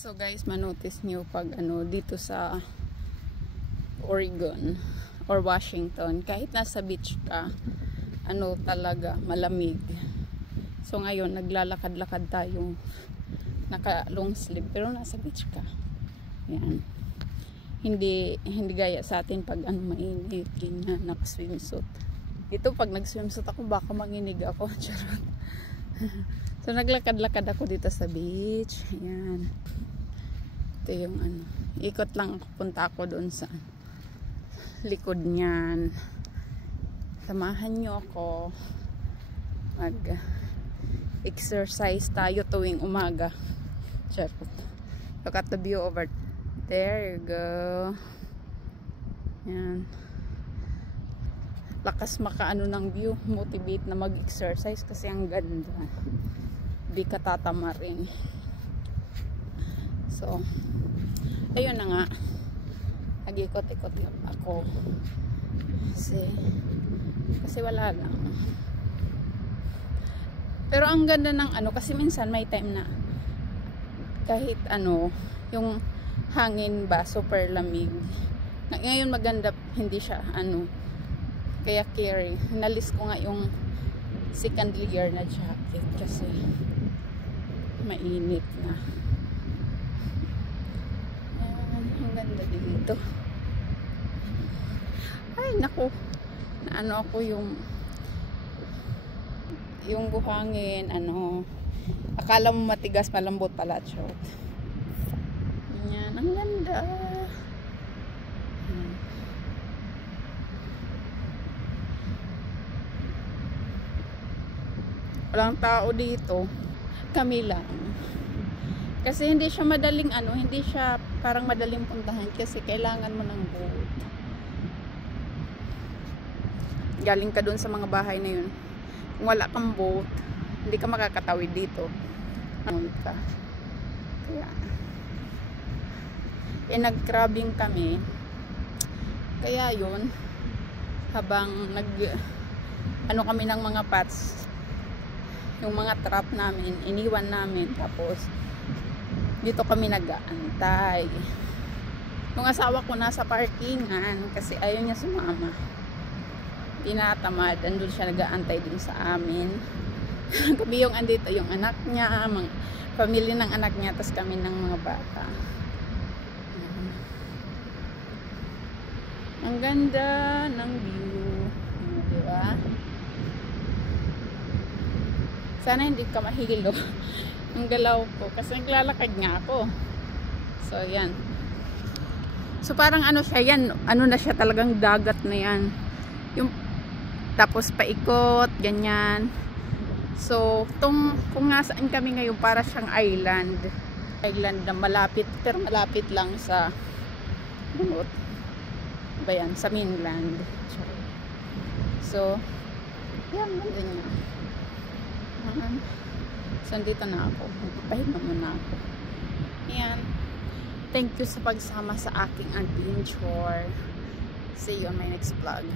So guys, manotice nyo pag dito sa Oregon or Washington, kahit nasa beach ka, talaga malamig. So ngayon naglalakad-lakad tayo, naka long sleeve pero nasa beach ka. Yan. Hindi gaya sa atin pag mainit, ganyan, naka swimsuit. Dito pag nag-swimsuit ako baka manginig ako. Charot. So naglakad-lakad ako dito sa beach. Ayan. Ito yung ikot lang ako, punta ako doon sa likod niyan. Samahan nyo ako. Mag-exercise tayo tuwing umaga. Charot. Look at the view over there. You go. Ayan. Lakas makaano ng view. Motivate na mag-exercise kasi ang ganda. Di ka tatama rin. So, ayun na nga. Nag-ikot-ikot ako. Kasi wala lang. Pero ang ganda ng kasi minsan may time na kahit yung hangin ba super lamig. Ngayon maganda, hindi siya kaya carry. Nalis ko nga yung second layer na jacket kasi mainit na. Ang ganda dito. Ay naku, ako yung buhangin, akala mo matigas, malambot pala. Chot. Yan, ang ganda. Walang tao dito, kami lang. Kasi hindi siya madaling hindi siya parang madaling puntahan kasi kailangan mo ng boat. Galing ka doon sa mga bahay na yun. Kung wala kang boat, hindi ka makakatawid dito. Kaya nag-crabbing kami. Kaya yun, habang kami ng mga pots, yung mga trap namin, iniwan namin, tapos dito kami nag-aantay. Yung asawa ko nasa parkingan kasi ayaw niya sumama. Tinatamad, andun siya nag-aantay din sa amin. Kami yung andito, yung anak niya, pamilya ng anak niya, tapos kami ng mga bata. Ang ganda ng view, diba? Sana hindi ka mahilo ang galaw ko kasi naglalakad nga ako. So yan. So parang siya yan, na siya, talagang dagat na yan. Yung tapos paikot, ganyan. So kung nasaan kami ngayon, para siyang island na malapit, pero malapit lang sa ba yan, sa mainland. So yan, ganyan. So, dito na ako. Magpapahinga muna ako. Ayan. Thank you sa pagsama sa aking adventure. See you on my next vlog.